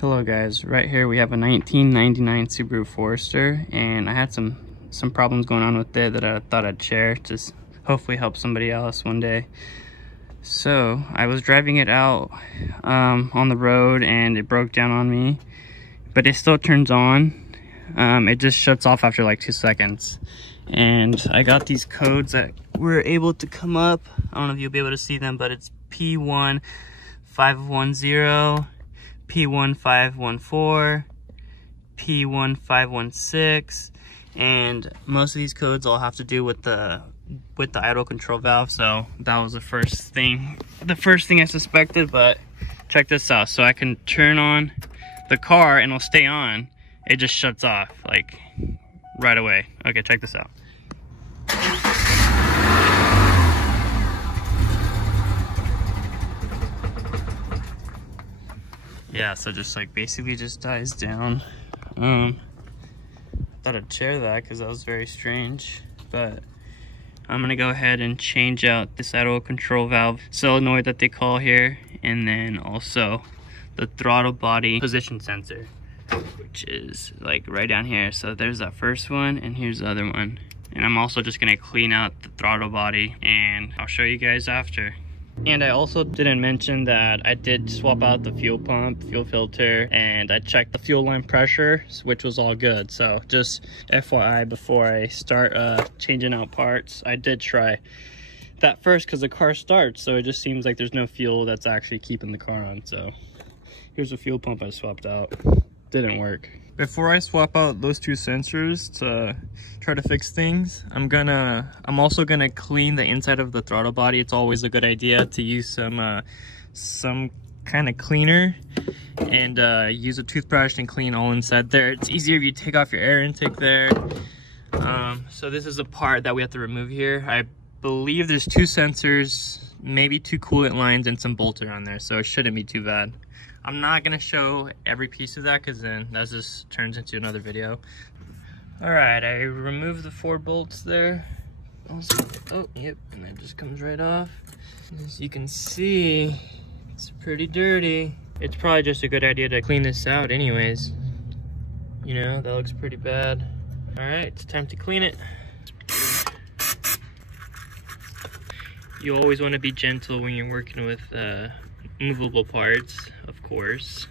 Hello guys, right here we have a 1999 Subaru Forester, and I had some problems going on with it that I thought I'd share, just hopefully help somebody else one day. So I was driving it out on the road and it broke down on me, but it still turns on. It just shuts off after like 2 seconds. And I got these codes that were able to come up. I don't know if you'll be able to see them, but it's P1510, P1514, P1516, and most of these codes all have to do with the idle control valve. So that was the first thing I suspected. But check this out. So I can turn on the car and it'll stay on. It just shuts off like right away. Okay, check this out. Yeah, so just like basically just dies down. I thought I'd share that because that was very strange, but I'm gonna go ahead and change out this idle control valve solenoid that they call here, and then also the throttle body position sensor, which is like right down here. So there's that first one and here's the other one. And I'm also just gonna clean out the throttle body and I'll show you guys after. And I also didn't mention that I did swap out the fuel pump, fuel filter, and I checked the fuel line pressure, which was all good. So just FYI, before I start changing out parts, I did try that first because the car starts, so it just seems like there's no fuel that's actually keeping the car on. So here's the fuel pump I swapped out. Didn't work. Before I swap out those two sensors to try to fix things, I'm also gonna clean the inside of the throttle body. It's always a good idea to use some kind of cleaner and use a toothbrush and clean all inside there. It's easier if you take off your air intake there. So this is a part that we have to remove here. I believe there's 2 sensors, maybe 2 coolant lines, and some bolts around there, so it shouldn't be too bad. I'm not gonna show every piece of that because then that just turns into another video. All right, I removed the 4 bolts there. Also, oh, yep, and that just comes right off. As you can see, it's pretty dirty. It's probably just a good idea to clean this out anyways. You know, that looks pretty bad. All right, it's time to clean it. You always want to be gentle when you're working with movable parts, of course.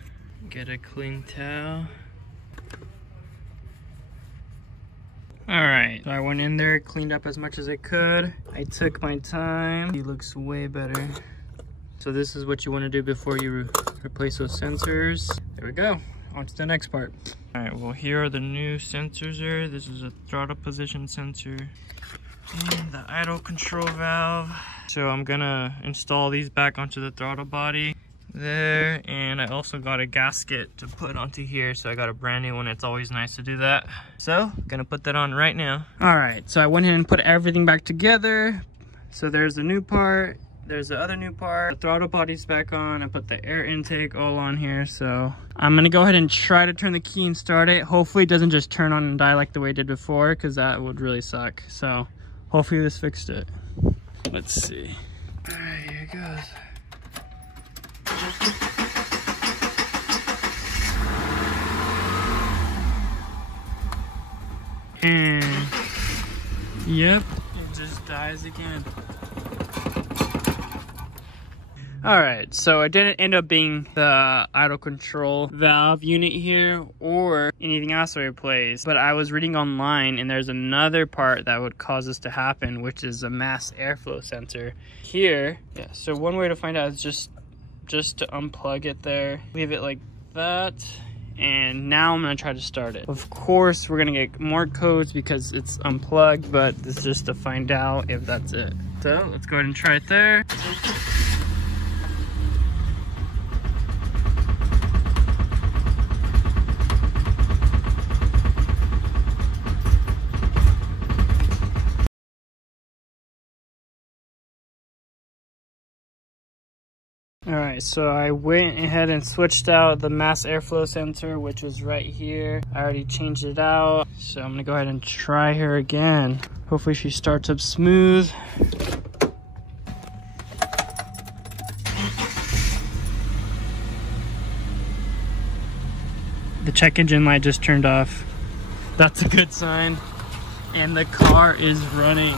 Get a clean towel. Alright, so I went in there, cleaned up as much as I could. I took my time. He looks way better. So this is what you want to do before you replace those sensors. There we go. On to the next part. Alright, well here are the new sensors here. This is a throttle position sensor and the idle control valve. So I'm gonna install these back onto the throttle body there, and I also got a gasket to put onto here, so I got a brand new one. It's always nice to do that. So gonna put that on right now. All right, so I went ahead and put everything back together. So there's the new part, there's the other new part, the throttle body's back on. I put the air intake all on here. So I'm gonna go ahead and try to turn the key and start it. Hopefully it doesn't just turn on and die like the way it did before, because that would really suck. So hopefully this fixed it. Let's see. All right, here it goes. And yep, it just dies again. All right, so it didn't end up being the idle control valve unit here or anything else I replaced, but I was reading online and there's another part that would cause this to happen, which is a mass airflow sensor here. Yeah, so one way to find out is just to unplug it there, leave it like that, and now I'm gonna try to start it. Of course, we're gonna get more codes because it's unplugged, but this is just to find out if that's it. So let's go ahead and try it there. All right, so I went ahead and switched out the mass airflow sensor, which was right here. I already changed it out. So I'm gonna go ahead and try her again. Hopefully she starts up smooth. The check engine light just turned off. That's a good sign. And the car is running.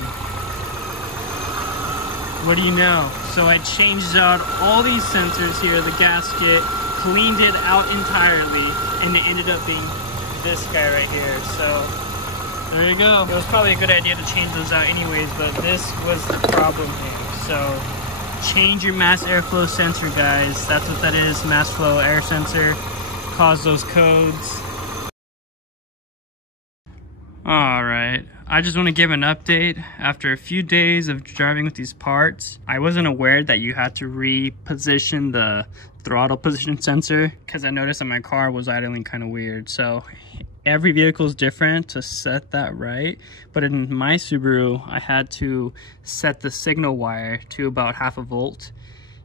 What do you know? So I changed out all these sensors here, the gasket, cleaned it out entirely, and it ended up being this guy right here. So there you go. It was probably a good idea to change those out anyways, but this was the problem here. So change your mass airflow sensor, guys. That's what that is, mass flow air sensor. Cause those codes. Alright, I just want to give an update. After a few days of driving with these parts, I wasn't aware that you had to reposition the throttle position sensor because I noticed that my car was idling kind of weird. So every vehicle is different to set that right, but in my Subaru I had to set the signal wire to about 0.5 volt,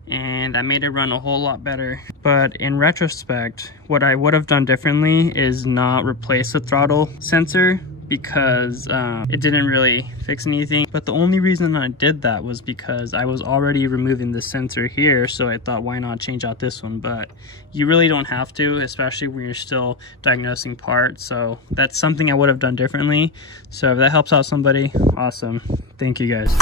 and that made it run a whole lot better. But in retrospect, what I would have done differently is not replace the throttle sensor, because it didn't really fix anything. But the only reason I did that was because I was already removing the sensor here, so I thought, why not change out this one? But you really don't have to, especially when you're still diagnosing parts. So that's something I would have done differently. So if that helps out somebody, awesome. Thank you guys.